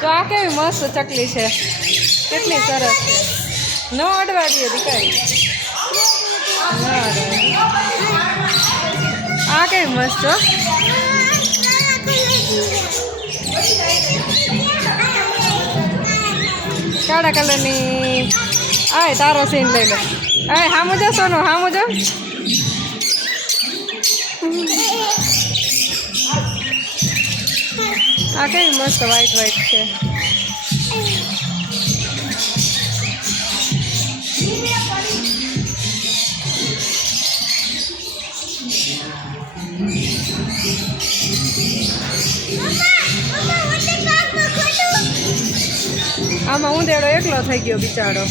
તો આ કેવી મસ્ત ચકલી છે કેટલી સરસ છે ન અડવાડીએ દીકરી ન અડવાડીએ. આ કેવી મસ્ત હો કાળા કલરની આય તારો સીન લઈ લો આય હામુ જો સોનું હામુ જો આ કેવી મસ્ત વ્હાઈટ વ્હાઈટ છે આમાં ઉંદેડો એકલો થઈ ગયો બિચારો.